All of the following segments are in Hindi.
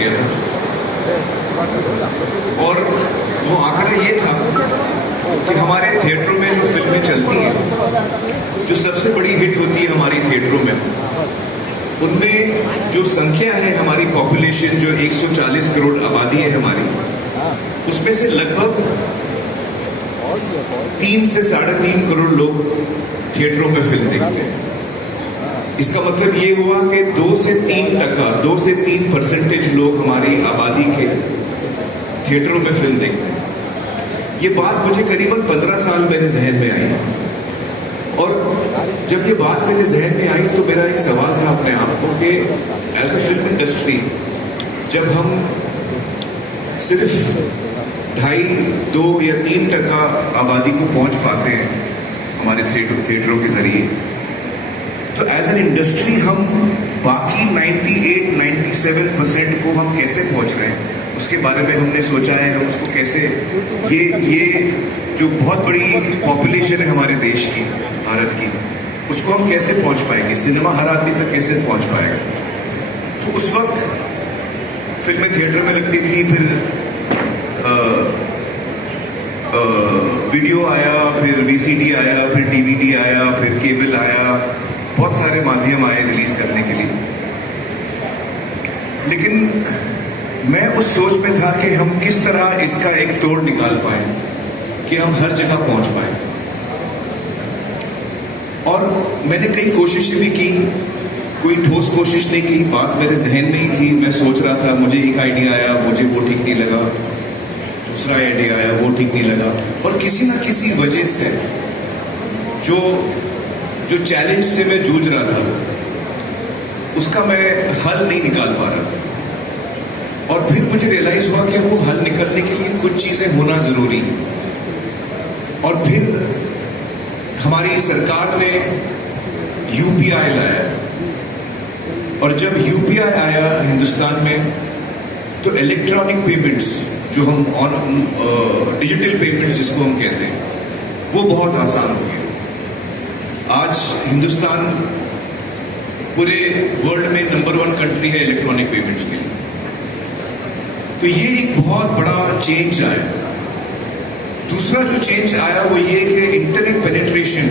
गया था और वो आंकड़ा ये था कि हमारे थिएटरों में जो फिल्में चलती हैं, जो सबसे बड़ी हिट होती है हमारी थिएटरों में, उनमें जो संख्या है हमारी पॉपुलेशन, जो 140 करोड़ आबादी है हमारी, उसमें से लगभग 3 से 3.5 करोड़ लोग थिएटरों में फिल्म देखते हैं। इसका मतलब ये हुआ कि 2 से 3% लोग हमारी आबादी के थिएटरों में फिल्म देखते हैं। ये बात मुझे करीबन 15 साल मेरे जहन में आई, और जब ये बात मेरे जहन में आई तो मेरा एक सवाल था अपने आप को कि एज अ फिल्म इंडस्ट्री, जब हम सिर्फ 2.5, 2 या 3% आबादी को पहुंच पाते हैं हमारे थिएटरों के जरिए, तो एज एन इंडस्ट्री हम बाकी 98-97% को हम कैसे पहुंच रहे हैं, उसके बारे में हमने सोचा है। हम उसको कैसे, ये जो बहुत बड़ी पॉपुलेशन है हमारे देश की, भारत की, उसको हम कैसे पहुंच पाएंगे, सिनेमा हर आदमी तक कैसे पहुंच पाएगा। तो उस वक्त फिल्में थिएटर में लगती थी, फिर वीडियो आया, फिर VCD आया, फिर DVD आया, फिर केबल आया, बहुत सारे माध्यम आए रिलीज करने के लिए। लेकिन मैं उस सोच में था कि हम किस तरह इसका एक तोड़ निकाल पाए कि हम हर जगह पहुंच पाए। और मैंने कई कोशिशें भी की, कोई ठोस कोशिश नहीं की, बात मेरे जहन में ही थी। मैं सोच रहा था, मुझे एक आइडिया आया, मुझे वो ठीक नहीं लगा, दूसरा आइडिया आया, वो ठीक नहीं लगा, और किसी ना किसी वजह से जो चैलेंज से मैं जूझ रहा था, उसका मैं हल नहीं निकाल पा रहा था। और फिर मुझे रियलाइज हुआ कि वो हल निकलने के लिए कुछ चीजें होना जरूरी है। और फिर हमारी सरकार ने UPI लाया, और जब UPI आया हिंदुस्तान में, तो इलेक्ट्रॉनिक पेमेंट्स, जो हम डिजिटल पेमेंट्स जिसको हम कहते हैं, वो बहुत आसान हो गया। आज हिंदुस्तान पूरे वर्ल्ड में नंबर 1 कंट्री है इलेक्ट्रॉनिक पेमेंट्स के लिए। तो ये एक बहुत बड़ा चेंज आया। दूसरा जो चेंज आया वो ये कि इंटरनेट पेनिट्रेशन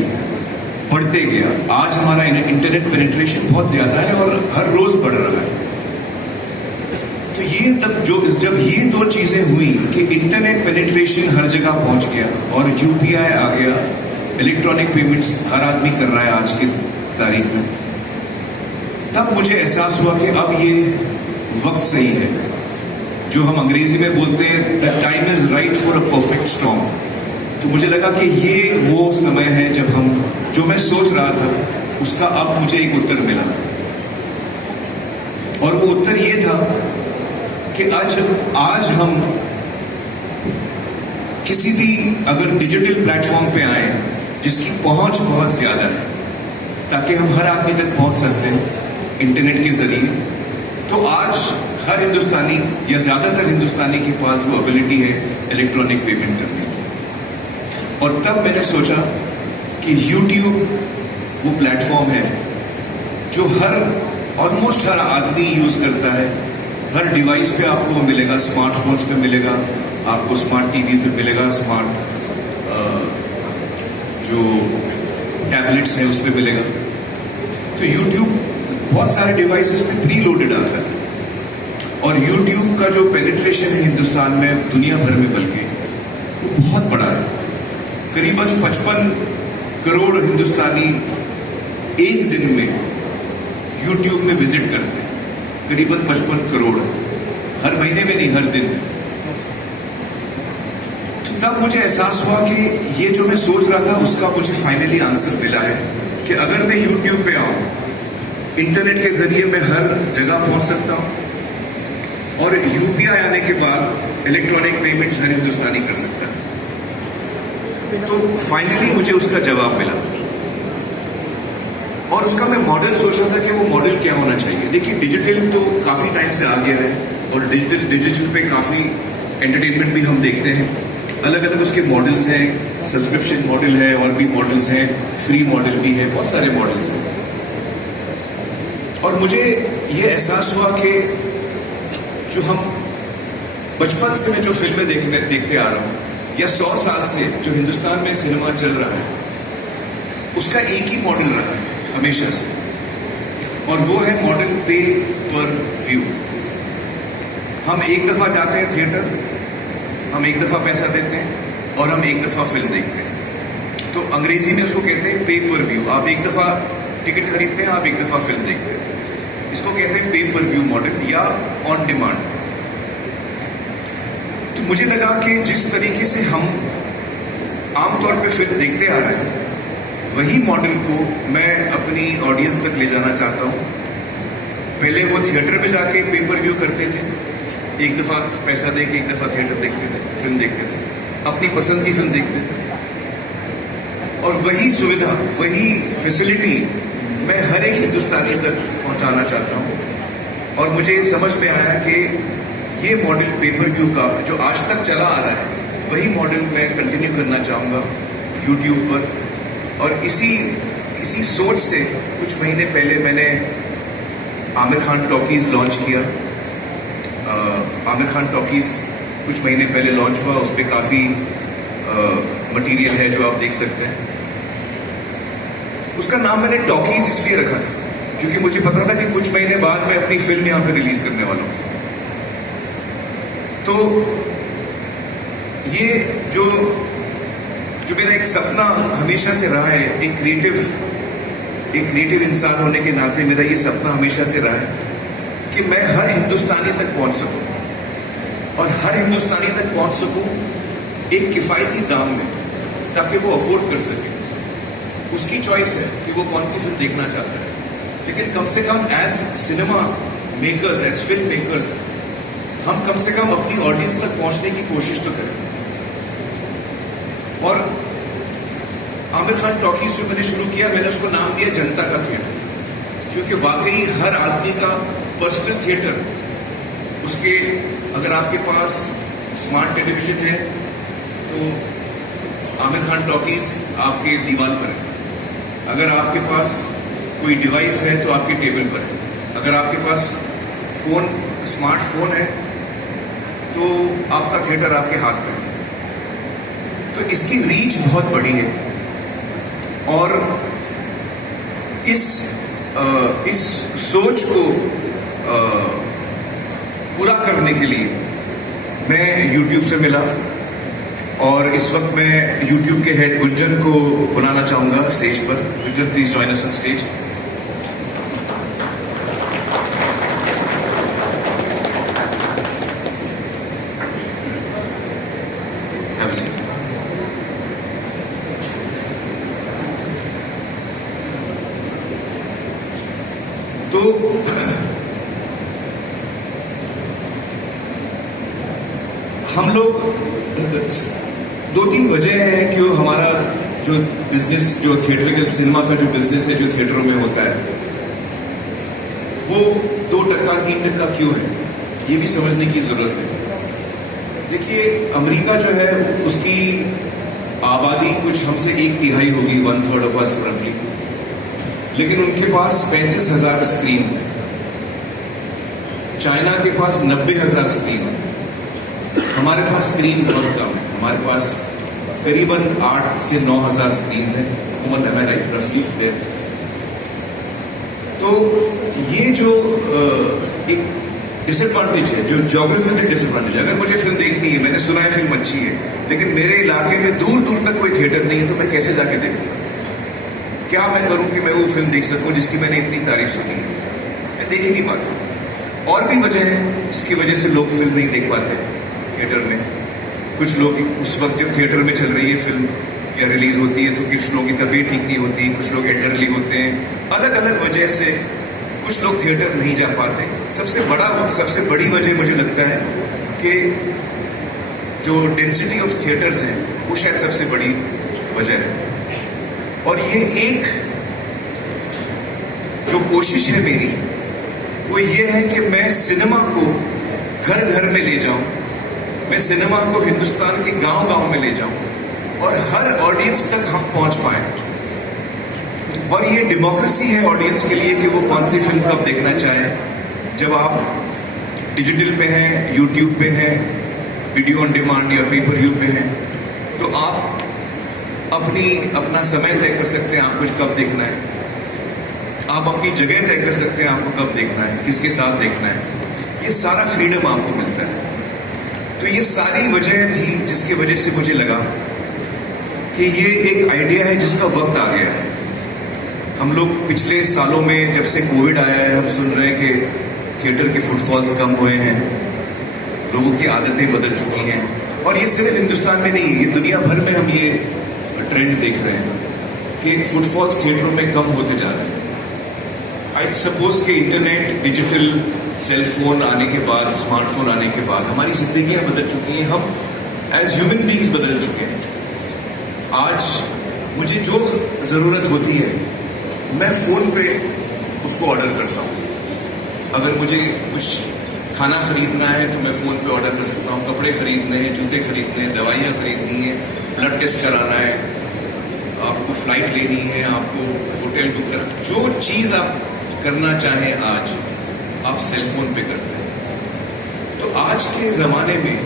बढ़ते गया। आज हमारा इंटरनेट पेनिट्रेशन बहुत ज्यादा है और हर रोज बढ़ रहा है। तो ये जब ये 2 चीजें हुई कि इंटरनेट पेनिट्रेशन हर जगह पहुंच गया और UPI आ गया, इलेक्ट्रॉनिक पेमेंट्स हर आदमी कर रहा है आज की तारीख में, तब मुझे एहसास हुआ कि अब ये वक्त सही है, जो हम अंग्रेजी में बोलते हैं the time is right for a perfect storm. तो मुझे लगा कि ये वो समय है जब हम, जो मैं सोच रहा था उसका अब मुझे एक उत्तर मिला। और वो उत्तर ये था कि आज हम किसी भी अगर डिजिटल प्लेटफॉर्म पे आए जिसकी पहुंच बहुत ज्यादा है, ताकि हम हर आदमी तक पहुंच सकते हैं इंटरनेट के जरिए, तो आज हर हिंदुस्तानी या ज्यादातर हिंदुस्तानी के पास वो एबिलिटी है इलेक्ट्रॉनिक पेमेंट करने की। और तब मैंने सोचा कि YouTube वो प्लेटफॉर्म है जो ऑलमोस्ट हर आदमी यूज करता है। हर डिवाइस पे आपको वो मिलेगा, स्मार्टफोन्स पे मिलेगा, आपको स्मार्ट TV पे मिलेगा, स्मार्ट जो टैबलेट्स हैं उस पे मिलेगा। तो YouTube बहुत सारे डिवाइसेस पे प्री लोडेड आता है, और YouTube का जो पेनिट्रेशन है हिंदुस्तान में, दुनिया भर में बल्कि, वो बहुत बड़ा है। करीबन 55 करोड़ हिंदुस्तानी एक दिन में YouTube में विजिट करते हैं, करीबन 55 करोड़, हर महीने में नहीं, हर दिन। तो तब मुझे एहसास हुआ कि ये जो मैं सोच रहा था उसका मुझे फाइनली आंसर मिला है कि अगर मैं YouTube पे आऊं, इंटरनेट के जरिए मैं हर जगह पहुंच सकता हूं, और UPI आने के बाद इलेक्ट्रॉनिक पेमेंट्स हर हिंदुस्तानी कर सकता है। तो फाइनली मुझे उसका जवाब मिला, और उसका मैं मॉडल सोच रहा था कि वो मॉडल क्या होना चाहिए। देखिए, डिजिटल तो काफी टाइम से आ गया है, और डिजिटल पे काफी एंटरटेनमेंट भी हम देखते हैं। अलग अलग उसके मॉडल्स हैं, सब्सक्रिप्शन मॉडल है, और भी मॉडल्स हैं, फ्री मॉडल भी है, बहुत सारे मॉडल्स हैं। और मुझे ये एहसास हुआ कि जो जो हम बचपन से मैं जो फिल्में देखते आ रहा हूँ, या 100 साल से जो हिंदुस्तान में सिनेमा चल रहा है, उसका एक ही मॉडल रहा है हमेशा से, और वो है मॉडल पे पर व्यू। हम एक दफा जाते हैं थिएटर, हम एक दफा पैसा देते हैं और हम एक दफा फिल्म देखते हैं। तो अंग्रेजी में उसको कहते हैं पे पर व्यू। आप एक दफा टिकट खरीदते हैं, आप एक दफा फिल्म देखते हैं। इसको कहते हैं पे पर व्यू मॉडल या ऑन डिमांड। तो मुझे लगा कि जिस तरीके से हम आमतौर पे फिल्म देखते आ रहे हैं, वही मॉडल को मैं अपनी ऑडियंस तक ले जाना चाहता हूँ। पहले वो थिएटर में जाके पे पर व्यू करते थे, एक दफा पैसा दे के एक दफा थिएटर देखते थे, फिल्म देखते थे, अपनी पसंद की फिल्म देखते थे। और वही सुविधा, वही फैसिलिटी मैं हर एक हिंदुस्तानी तक पहुंचाना चाहता हूं। और मुझे समझ में आया कि ये मॉडल पे पर व्यू का जो आज तक चला आ रहा है, वही मॉडल मैं कंटिन्यू करना चाहूँगा यूट्यूब पर। और इसी सोच से कुछ महीने पहले मैंने आमिर खान टॉकीज़ लॉन्च किया। आमिर खान टॉकीज़ कुछ महीने पहले लॉन्च हुआ। उस पर काफ़ी मटेरियल है जो आप देख सकते हैं। उसका नाम मैंने टॉकीज़ इसलिए रखा था क्योंकि मुझे पता था कि कुछ महीने बाद मैं अपनी फिल्म यहाँ पे रिलीज करने वाला हूँ। तो ये जो मेरा एक सपना हमेशा से रहा है, एक क्रिएटिव इंसान होने के नाते मेरा ये सपना हमेशा से रहा है कि मैं हर हिंदुस्तानी तक पहुंच सकूं, और हर हिंदुस्तानी तक पहुंच सकूं एक किफायती दाम में, ताकि वो अफोर्ड कर सके। उसकी चॉइस है कि वो कौन सी फिल्म देखना चाहता है, लेकिन कम से कम as cinema makers, as film makers, हम कम से कम अपनी ऑडियंस तक पहुंचने की कोशिश तो करें। और आमिर खान टॉकीज जो मैंने शुरू किया, मैंने उसको नाम दिया जनता का थिएटर, क्योंकि वाकई हर आदमी का पर्सनल थिएटर, उसके अगर आपके पास स्मार्ट टेलीविजन है तो आमिर खान टॉकीज आपके दीवार पर है, अगर आपके पास कोई डिवाइस है तो आपके टेबल पर है, अगर आपके पास फोन, स्मार्टफोन है तो आपका थिएटर आपके हाथ में है। तो इसकी रीच बहुत बड़ी है, और इस सोच को पूरा करने के लिए मैं YouTube से मिला, और इस वक्त मैं YouTube के हेड गुंजन को बुलाना चाहूंगा स्टेज पर। Gunjan, please join us on stage. तो हम लोग 2-3 वजह हैं कि हमारा जो बिजनेस, जो थिएटर सिनेमा का जो बिजनेस है, जो थिएटरों में होता है, वो 2%-3% क्यों है, ये भी समझने की जरूरत है। देखिए, अमेरिका जो है उसकी आबादी कुछ हमसे 1/3 होगी, 1/3 ऑफ अस रफली, लेकिन उनके पास 35,000 स्क्रीन है। चाइना के पास 90,000 स्क्रीन है। हमारे पास स्क्रीन बहुत कम है, हमारे पास करीबन 8 से 9,000 स्क्रीन है। रफली देयर। तो ये जो एक डिसएडवांटेज है, जो ज्योग्राफिकल डिसएडवांटेज है, अगर मुझे फिल्म देखनी है, मैंने सुना है फिल्म अच्छी है, लेकिन मेरे इलाके में दूर दूर तक कोई थिएटर नहीं है, तो मैं कैसे जाके देखूंगा? क्या मैं करूं कि मैं वो फिल्म देख सकूं जिसकी मैंने इतनी तारीफ सुनी है? मैं देख ही नहीं पाता। और भी वजह है जिसकी वजह से लोग फिल्म नहीं देख पाते थिएटर में। कुछ लोग उस वक्त जब थिएटर में चल रही है फिल्म या रिलीज होती है, तो कुछ लोगों की तबीयत ठीक नहीं होती, कुछ लोग एल्डरली होते हैं, अलग अलग वजह से कुछ लोग थिएटर नहीं जा पाते। सबसे बड़ी वजह मुझे लगता है कि जो डेंसिटी ऑफ थिएटर्स है, वो शायद सबसे बड़ी वजह है। और ये एक जो कोशिश है मेरी, वो ये है कि मैं सिनेमा को घर घर में ले जाऊं, मैं सिनेमा को हिंदुस्तान के गांव गांव में ले जाऊं, और हर ऑडियंस तक हम पहुंच पाए। और ये डेमोक्रेसी है ऑडियंस के लिए कि वो कौन सी फिल्म कब देखना चाहे। जब आप डिजिटल पे हैं, यूट्यूब पे हैं, वीडियो ऑन डिमांड या पेपर व्यू पे हैं, तो आप अपना समय तय कर सकते हैं आपको कब देखना है। आप अपनी जगह तय कर सकते हैं आपको कब देखना है, किसके साथ देखना है। ये सारा फ्रीडम आपको मिलता है। तो ये सारी वजह थी जिसकी वजह से मुझे लगा कि ये एक आइडिया है जिसका वक्त आ गया है। हम लोग पिछले सालों में जब से कोविड आया है, हम सुन रहे हैं कि थिएटर के फुटफॉल्स कम हुए हैं, लोगों की आदतें बदल चुकी हैं। और ये सिर्फ हिंदुस्तान में नहीं है, ये दुनिया भर में हम ये ट्रेंड देख रहे हैं कि फुटफॉल्स थिएटरों में कम होते जा रहे हैं। आई सपोज कि इंटरनेट, डिजिटल, सेलफोन आने के बाद, स्मार्टफोन आने के बाद हमारी जिंदगियां बदल चुकी हैं, हम एज ह्यूमन बीइंग्स बदल चुके हैं। आज मुझे जो ज़रूरत होती है मैं फ़ोन पे उसको ऑर्डर करता हूँ। अगर मुझे कुछ खाना खरीदना है तो मैं फ़ोन पे ऑर्डर कर सकता हूँ, कपड़े खरीदने हैं, जूते खरीदने हैं, दवाइयाँ खरीदनी है, ब्लड टेस्ट कराना है, आपको फ्लाइट लेनी है, आपको होटल बुक करना, जो चीज़ आप करना चाहें आज आप सेलफोन पे करते हैं। तो आज के ज़माने में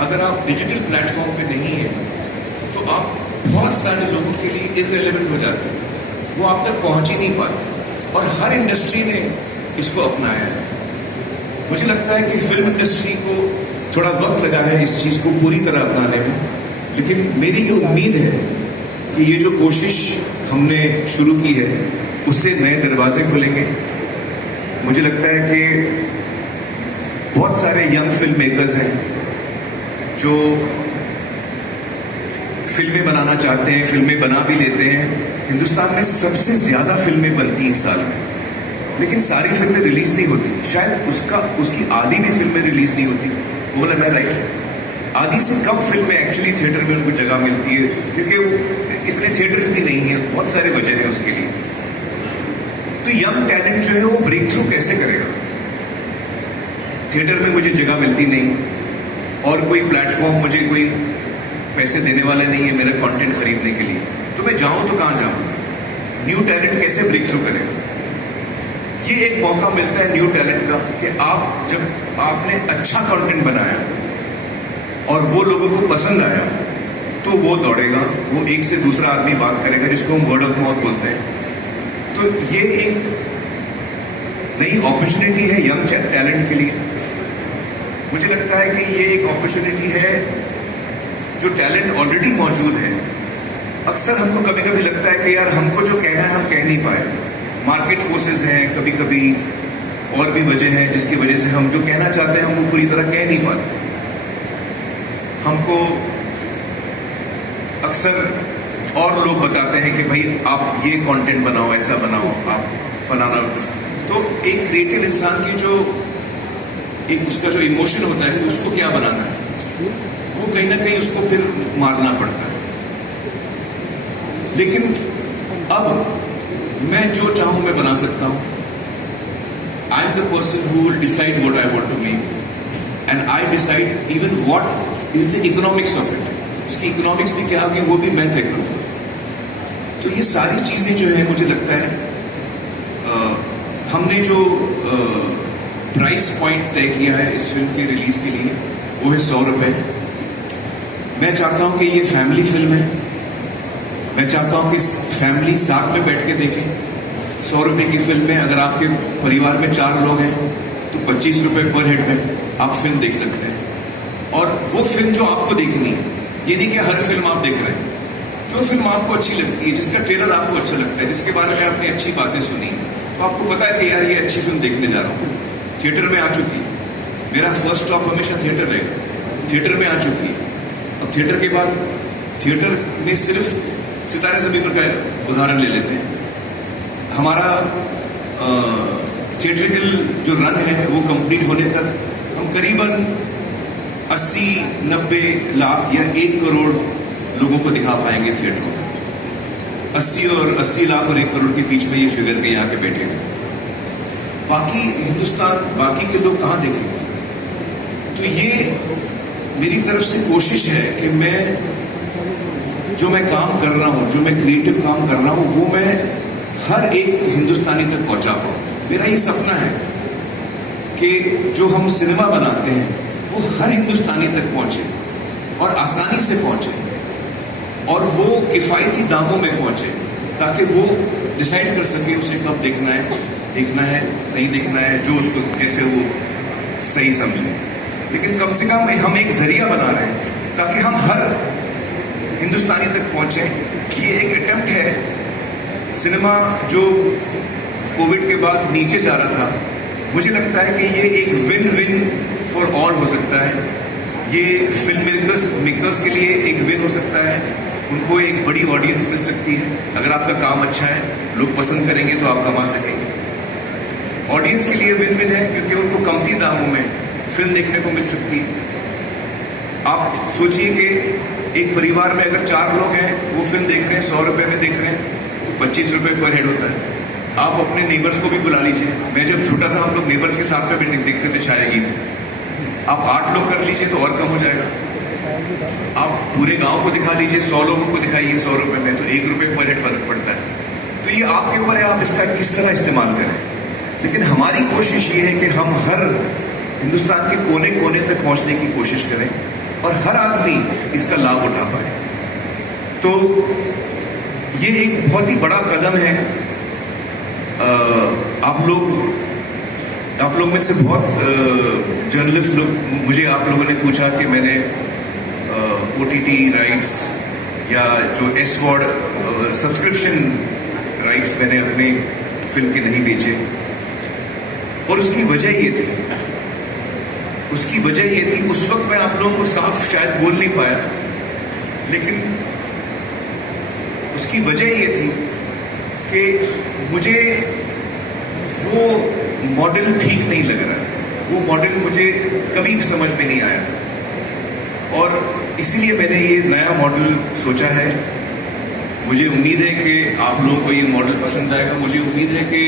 अगर आप डिजिटल प्लेटफॉर्म पे नहीं हैं तो आप बहुत सारे लोगों के लिए इररिलेवेंट हो जाते हैं, वो आप तक पहुंच ही नहीं पाते। और हर इंडस्ट्री ने इसको अपनाया है। मुझे लगता है कि फिल्म इंडस्ट्री को थोड़ा वक्त लगा है इस चीज़ को पूरी तरह अपनाने में, लेकिन मेरी ये उम्मीद है कि ये जो कोशिश हमने शुरू की है उससे नए दरवाजे खुलेंगे। मुझे लगता है कि बहुत सारे यंग फिल्म मेकर्स हैं जो फिल्में बनाना चाहते हैं, फिल्में बना भी लेते हैं। हिंदुस्तान में सबसे ज़्यादा फिल्में बनती हैं साल में, लेकिन सारी फिल्में रिलीज नहीं होती। शायद उसकी आधी भी फिल्में रिलीज नहीं होती। बोला मैं राइट? आधी से कम फिल्में एक्चुअली थिएटर में उनको जगह मिलती है, क्योंकि वो इतने थिएटर्स भी नहीं है। बहुत सारे वजह है उसके लिए। तो यंग टैलेंट जो है वो ब्रेक थ्रू कैसे करेगा? थिएटर में मुझे जगह मिलती नहीं और कोई प्लेटफॉर्म, मुझे कोई पैसे देने वाला नहीं है मेरा कंटेंट खरीदने के लिए, तो मैं जाऊं तो कहां जाऊं? न्यू टैलेंट कैसे ब्रेक थ्रू करेगा? ये एक मौका मिलता है न्यू टैलेंट का कि आप जब आपने अच्छा कंटेंट बनाया और वो लोगों को पसंद आया तो वो दौड़ेगा, वो एक से दूसरा आदमी बात करेगा, जिसको हम वर्ड ऑफ माउथ बोलते हैं। तो ये एक नई अपॉर्चुनिटी है यंग टैलेंट के लिए। मुझे लगता है कि ये एक अपॉर्चुनिटी है जो टैलेंट ऑलरेडी मौजूद है। अक्सर हमको कभी कभी लगता है कि यार हमको जो कहना है हम कह नहीं पाए, मार्केट फोर्सेस हैं, कभी कभी और भी वजह है जिसकी वजह से हम जो कहना चाहते हैं हम वो पूरी तरह कह नहीं पाते। हमको अक्सर और लोग बताते हैं कि भाई आप ये कंटेंट बनाओ, ऐसा बनाओ, आप फलाना। तो एक क्रिएटिव इंसान की जो एक उसका जो इमोशन होता है कि उसको क्या बनाना है, वो कहीं ना कहीं उसको फिर मारना पड़ता है। लेकिन अब मैं जो चाहूं मैं बना सकता हूं। I am the person who will decide what I want to make and I decide even what is the economics of it. उसकी इकोनॉमिक्स भी क्या होगी वो भी मैं तय करूंगा। तो ये सारी चीजें जो है मुझे लगता है हमने जो प्राइस पॉइंट तय किया है इस फिल्म के रिलीज के लिए वो है 100 रुपए। मैं चाहता हूं कि ये फैमिली फिल्म है। मैं चाहता हूं कि फैमिली साथ में बैठ के देखें। 100 रुपए की फिल्म में अगर आपके परिवार में 4 लोग हैं तो 25 रुपए पर हेड में आप फिल्म देख सकते हैं। और वो फिल्म जो आपको देखनी है, ये नहीं कि हर फिल्म आप देख रहे हैं। जो फिल्म आपको अच्छी लगती है, जिसका ट्रेलर आपको अच्छा लगता है, जिसके बारे में आपने अच्छी बातें सुनी है, तो आपको पता है कि यार ये अच्छी फिल्म देखने जा रहा हूँ, थिएटर में आ चुकी है। मेरा फर्स्ट स्टॉप हमेशा थिएटर रहेगा। थिएटर में आ चुकी है। अब थिएटर के बाद थिएटर में सिर्फ सितारे ज़मीन पर का उदाहरण ले लेते हैं। हमारा थिएट्रिकल जो रन है वो कंप्लीट होने तक हम करीबन 80-90 लाख या 1 करोड़ लोगों को दिखा पाएंगे थिएटरों में। 80 लाख और 1 करोड़ के बीच में ये फिगर के यहाँ के बैठे हैं। बाकी हिंदुस्तान, बाकी के लोग कहाँ देखेंगे? तो ये मेरी तरफ से कोशिश है कि मैं जो मैं काम कर रहा हूँ, जो मैं क्रिएटिव काम कर रहा हूँ, वो मैं हर एक हिंदुस्तानी तक पहुँचा पाऊँ। मेरा ये सपना है कि जो हम सिनेमा बनाते हैं वो हर हिंदुस्तानी तक पहुंचे और आसानी से पहुंचे और वो किफायती दामों में पहुंचे, ताकि वो डिसाइड कर सके उसे कब देखना है नहीं देखना है, जो उसको जैसे वो सही समझे। लेकिन कम से कम हम एक जरिया बना रहे हैं ताकि हम हर हिंदुस्तानी तक पहुंचे। ये एक अटेम्प्ट है। सिनेमा जो कोविड के बाद नीचे जा रहा था, मुझे लगता है कि ये एक विन विन फॉर ऑल हो सकता है। ये फिल्म मेकर्स के लिए एक विन हो सकता है, उनको एक बड़ी ऑडियंस मिल सकती है। अगर आपका काम अच्छा है, लोग पसंद करेंगे तो आप कमा सकेंगे। ऑडियंस के लिए विन विन है क्योंकि उनको कमती दामों में फिल्म देखने को मिल सकती है। आप सोचिए कि एक परिवार में अगर 4 लोग हैं, वो फिल्म देख रहे हैं, 100 रुपए में देख रहे हैं, तो 25 रुपए पर हेड होता है। आप अपने नेबर्स को भी बुला लीजिए। मैं जब छोटा था, हम लोग नेबर्स के साथ में भी देखते थे छाया गीत। आप 8 लोग कर लीजिए तो और कम हो जाएगा। आप पूरे गांव को दिखा लीजिए, 100 लोगों को दिखाइए 100 रुपए में, तो 1 रुपए पर हेड पड़ता है। तो ये आपके ऊपर है, आप इसका किस तरह इस्तेमाल करें। लेकिन हमारी कोशिश ये है कि हम हर हिंदुस्तान के कोने कोने तक पहुंचने की कोशिश करें और हर आदमी इसका लाभ उठा पाए। तो ये एक बहुत ही बड़ा कदम है। आप लोग में से बहुत जर्नलिस्ट लोग, मुझे आप लोगों ने पूछा कि मैंने OTT राइट्स या जो S-Word सब्सक्रिप्शन राइट्स मैंने अपने फिल्म के नहीं बेचे, और उसकी वजह ये थी उस वक्त मैं आप लोगों को साफ शायद बोल नहीं पाया, लेकिन उसकी वजह ये थी कि मुझे वो मॉडल ठीक नहीं लग रहा है। वो मॉडल मुझे कभी भी समझ में नहीं आया था, और इसलिए मैंने ये नया मॉडल सोचा है। मुझे उम्मीद है कि आप लोगों को ये मॉडल पसंद आएगा। मुझे उम्मीद है कि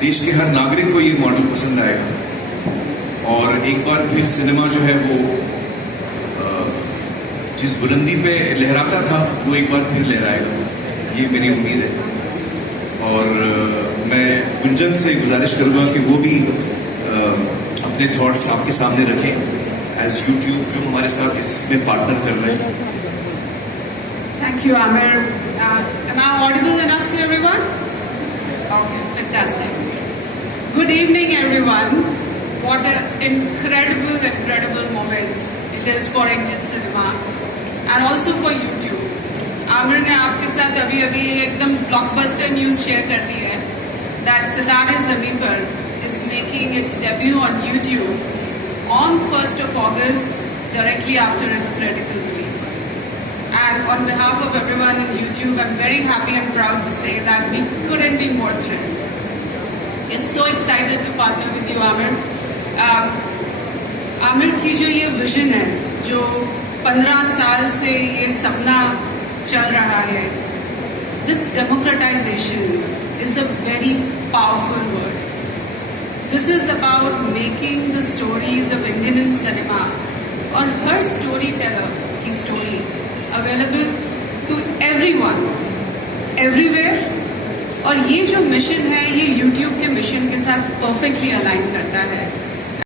देश के हर नागरिक को ये मॉडल पसंद आएगा, और एक बार फिर सिनेमा जो है वो जिस बुलंदी पे लहराता था वो एक बार फिर लहराएगा, ये मेरी उम्मीद है। और मैं गुंजन से गुजारिश करूंगा कि वो भी अपने थॉट्स आपके सामने रखें एज यूट्यूब जो हमारे साथ इसमें पार्टनर कर रहे हैं। Thank you, Amir. Am I audible enough to everyone? Okay, fantastic. Good evening, everyone. What an incredible moment it is for Indian cinema and also for YouTube. Aamir ने आपके साथ अभी एकदम ब्लॉकबस्टर न्यूज शेयर कर दी है that सितारे ज़मीन पर is making its debut on YouTube on 1st of August, directly after its theatrical release. And on behalf of everyone in YouTube, I'm very happy and proud to say that we couldn't be more thrilled. We're so excited to partner with you, Amir. Aamir की जो ये विजन है, जो 15 साल से ये सपना चल रहा है, this democratization is a very powerful word. This is about making the stories of Indian cinema or her storyteller की story available to everyone, everywhere. और ये जो मिशन है, ये YouTube के मिशन के साथ perfectly align करता है।